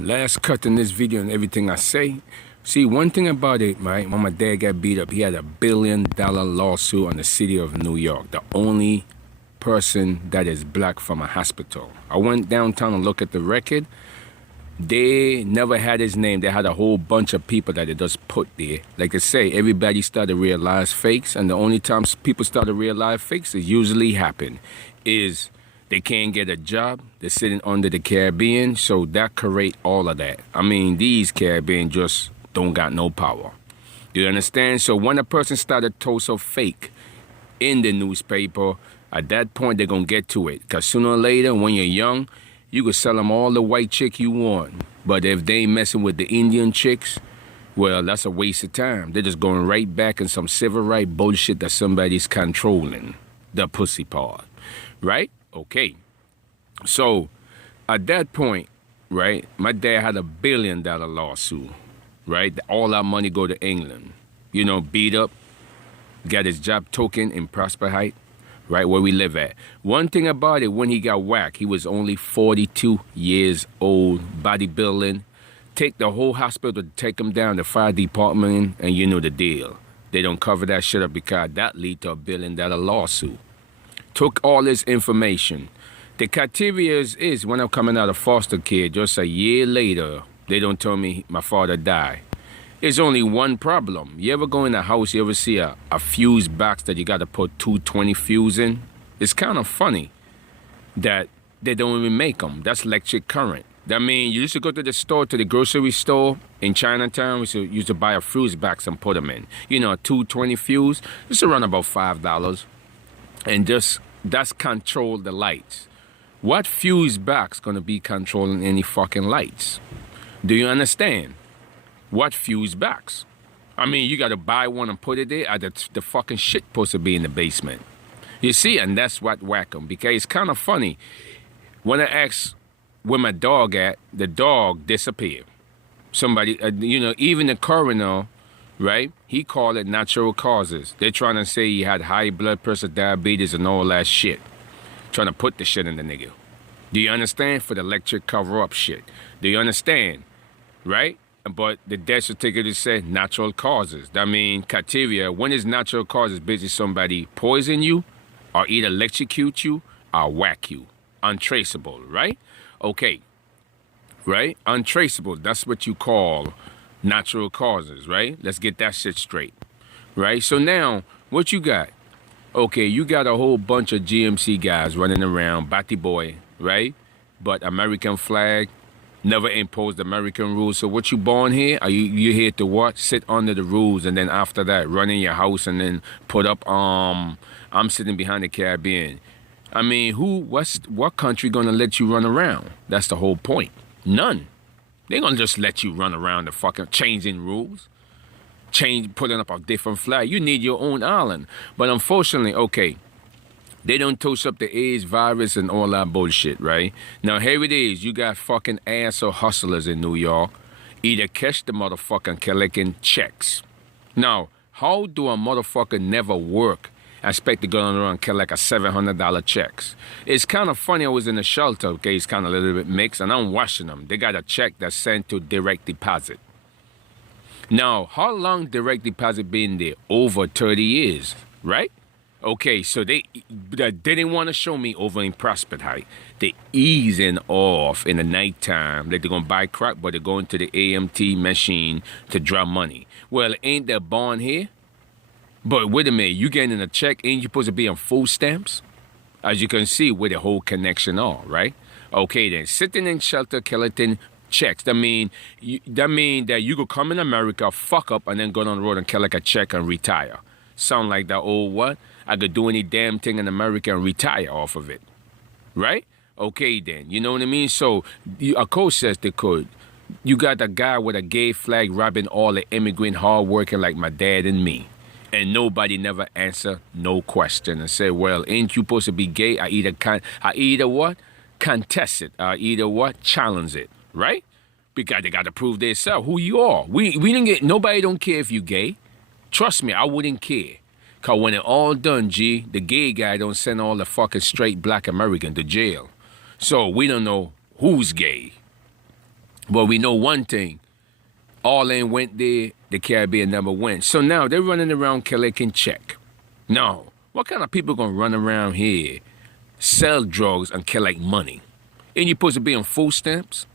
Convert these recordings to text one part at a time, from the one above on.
Last cut in this video and everything I say. See, one thing about it, right? When my dad got beat up, he had $1 billion lawsuit on the city of New York. The only person that is black from a hospital. I went downtown and looked at the record. They never had his name. They had a whole bunch of people that they just put there. Like I say, everybody started to realize fakes, and the only time people start to realize fakes is usually happen is they can't get a job. They're sitting under the Caribbean, so that create all of that. I mean, these Caribbean just don't got no power. You understand? So when a person started to so fake in the newspaper, at that point they're gonna get to it. Because sooner or later, when you're young, you could sell them all the white chick you want. But if they ain't messing with the Indian chicks, well, that's a waste of time. They're just going right back in some civil right bullshit that somebody's controlling. The pussy part, right? Okay. So at that point, right, my dad had $1 billion lawsuit, right? All our money go to England. You know, beat up, got his job token in Prosper Heights, right where we live at. One thing about it, when he got whacked, he was only 42 years old, bodybuilding. Take the whole hospital to take him down, the fire department, and you know the deal. They don't cover that shit up because that lead to $1 billion lawsuit. Took all this information. The criteria is when I'm coming out of foster care, just a year later, they don't tell me my father died. It's only one problem. You ever go in a house, you ever see a fuse box that you got to put 220 fuse in? It's kind of funny that they don't even make them. That's electric current. That means you used to go to the store, to the grocery store in Chinatown, we used to buy a fuse box and put them in. You know, a 220 fuse, it's around about $5. And just, that's control the lights. What fuse box gonna be controlling any fucking lights? Do you understand? What fuse box? I mean, you gotta buy one and put it there, or the fucking shit supposed to be in the basement. You see, and that's what whack 'em, because it's kind of funny. When I asked where my dog at, the dog disappeared. Somebody, you know, even the coroner, right? He called it natural causes. They're trying to say he had high blood pressure, diabetes, and all that shit. Trying to put the shit in the nigga. Do you understand? For the electric cover-up shit. Do you understand? Right? But the death certificate said natural causes. That means criteria. When is natural causes? Basically somebody poison you, or either electrocute you, or whack you. Untraceable, right? Okay. Right? Untraceable. That's what you call natural causes, right? Let's get that shit straight. Right? So now, what you got? Okay, you got a whole bunch of GMC guys running around, Batty Boy, right? But American flag, never imposed American rules. So what you born here? Are you here to what? Sit under the rules, and then after that, run in your house and then put up, I'm sitting behind the Caribbean. I mean, what country gonna let you run around? That's the whole point. None. They gonna just let you run around the fucking changing rules. Putting up a different flag. You need your own island. But unfortunately, okay, they don't toast up the AIDS virus and all that bullshit, right? Now here it is. You got fucking asshole hustlers in New York. Either catch the motherfucker collecting checks. Now, how do a motherfucker never work and expect to go around and collect a $700 checks? It's kind of funny. I was in a shelter, okay? It's kind of a little bit mixed, and I'm watching them. They got a check that's sent to direct deposit. Now, how long direct deposit been there? Over 30 years, right? Okay, so they didn't want to show me over in Prospect Heights. They easing off in the nighttime. Like they're going to buy crack, but they're going to the AMT machine to draw money. Well, ain't that bond here? But wait a minute, you getting a check, ain't you supposed to be on food stamps? As you can see where the whole connection are, right? Okay then, sitting in shelter, collecting checks. That mean that you could come in America, fuck up, and then go down the road and collect a check and retire. Sound like that old what? I could do any damn thing in America and retire off of it. Right? Okay then. You know what I mean? So a coach says they could. You got a guy with a gay flag robbing all the immigrant hard working like my dad and me. And nobody never answer no question and say, well, ain't you supposed to be gay? I either what? Contest it. I either what? Challenge it. Right? Because they got to prove themselves who you are. We didn't get, nobody don't care if you gay. Trust me, I wouldn't care. Because when it all done, G, the gay guy don't send all the fucking straight black American to jail. So we don't know who's gay. But we know one thing. All in went there, the Caribbean never went. So now they're running around collecting check. No. What kind of people gonna run around here, sell drugs, and collect money? And you supposed to be on food stamps?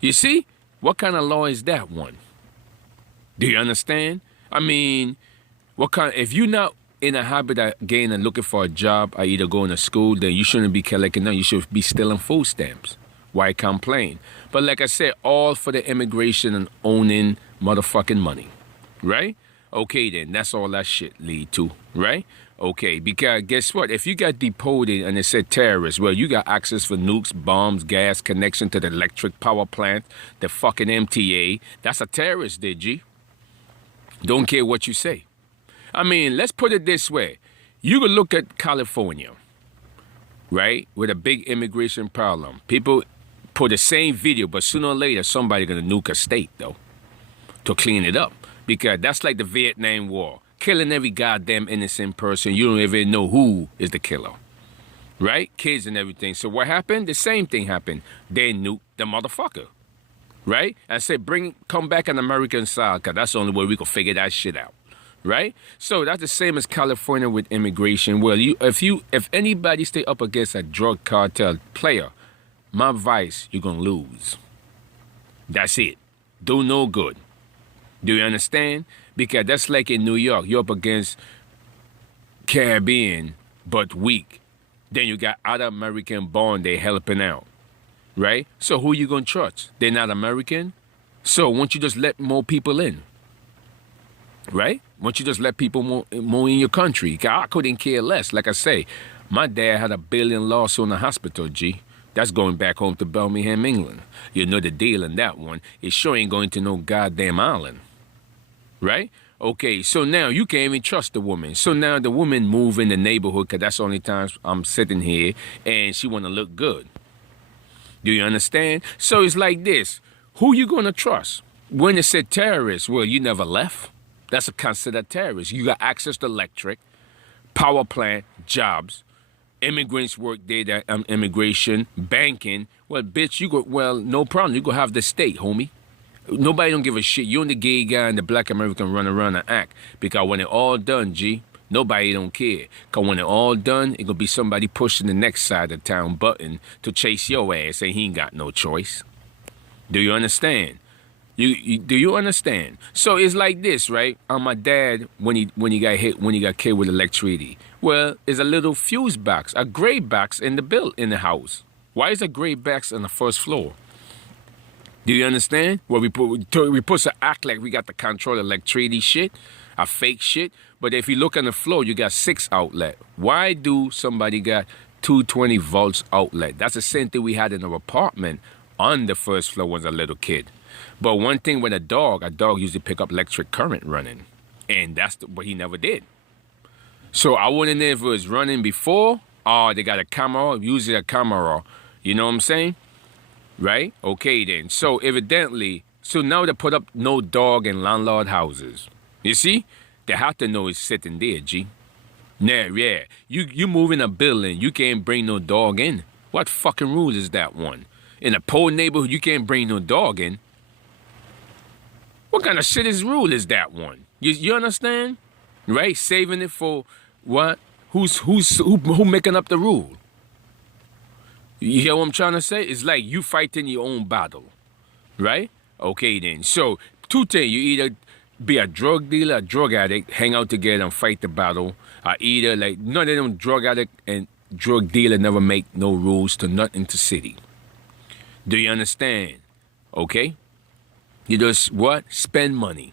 You see? What kind of law is that one? Do you understand? I mean, if you're not in a habit of getting and looking for a job or either going to school, then you shouldn't be collecting none. You should be stealing food stamps. Why complain? But like I said, all for the immigration and owning motherfucking money. Right? Okay then, that's all that shit lead to. Right? Okay, because guess what? If you got deported and it said terrorists, well, you got access for nukes, bombs, gas, connection to the electric power plant, the fucking MTA. That's a terrorist, did you? Don't care what you say. I mean, let's put it this way. You could look at California, right, with a big immigration problem. People put the same video, but sooner or later, somebody gonna nuke a state, though, to clean it up. Because that's like the Vietnam War. Killing every goddamn innocent person. You don't even know who is the killer. Right? Kids and everything. So what happened? The same thing happened. They nuked the motherfucker. Right? I said, come back on American side, because that's the only way we can figure that shit out. Right? So that's the same as California with immigration. Well, if anybody stay up against a drug cartel player, my advice, you're going to lose. That's it. Do no good. Do you understand? Because that's like in New York. You're up against Caribbean, but weak. Then you got other American born, they helping out. Right? So who you going to trust? They're not American? So won't you just let more people in? Right? Won't you just let people more in your country? I couldn't care less. Like I say, my dad had $1 billion lawsuit in the hospital, G. That's going back home to Birmingham, England. You know the deal in that one. It sure ain't going to no goddamn island. Right? Okay, so now you can't even trust the woman. So now the woman move in the neighborhood, because that's the only time I'm sitting here, and she want to look good. Do you understand? So it's like this. Who you going to trust? When it said terrorists, well, you never left. That's a considered terrorist. You got access to electric, power plant, jobs. Immigrants work there, that immigration, banking. Well, bitch, no problem. You go have the state, homie. Nobody don't give a shit. You and the gay guy and the black American run around and act. Because when it all done, G, nobody don't care. Because when it all done, it gonna be somebody pushing the next side of town button to chase your ass, and he ain't got no choice. Do you understand? Do you understand? So it's like this, right? My dad, when he got killed with electricity, well, there's a little fuse box, a gray box in the house. Why is a gray box on the first floor? Do you understand? Well, we supposed to act like we got the control electricity shit, a fake shit. But if you look on the floor, you got 6 outlet. Why do somebody got 220 volts outlet? That's the same thing we had in our apartment on the first floor when I was a little kid. But one thing with a dog usually pick up electric current running. And that's what he never did. So I wouldn't know if it was running before, or they got a camera, usually a camera. You know what I'm saying? Right? Okay then. So evidently, now they put up no dog in landlord houses. You see? They have to know it's sitting there, G. Nah, yeah. You move in a building, you can't bring no dog in. What fucking rule is that one? In a poor neighborhood, you can't bring no dog in. What kind of shit rule is that one? You understand? Right? Saving it for what? Who making up the rule? You hear what I'm trying to say? It's like you fighting your own battle. Right? Okay then. So, 2 things. You either be a drug dealer, a drug addict, hang out together and fight the battle. Or either like none of them drug addict and drug dealer never make no rules to nothing to city. Do you understand? Okay? You just what? Spend money.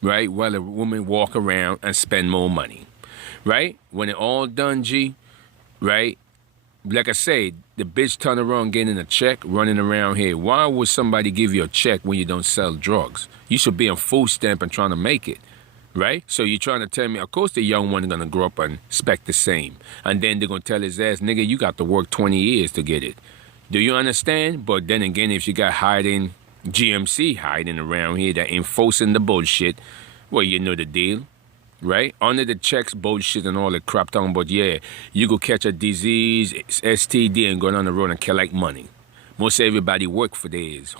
Right? While a woman walk around and spend more money. Right? When it all done, G, right? Like I say, the bitch turn around getting a check, running around here. Why would somebody give you a check when you don't sell drugs? You should be on food stamp and trying to make it. Right? So you're trying to tell me, of course the young one is going to grow up and expect the same. And then they're going to tell his ass, nigga, you got to work 20 years to get it. Do you understand? But then again, if you got GMC hiding around here that enforcing the bullshit, well, you know the deal. Right? Under the checks, bullshit and all the crap talking, but yeah, you go catch a disease, STD, and go down the road and collect money. Most everybody work for theirs.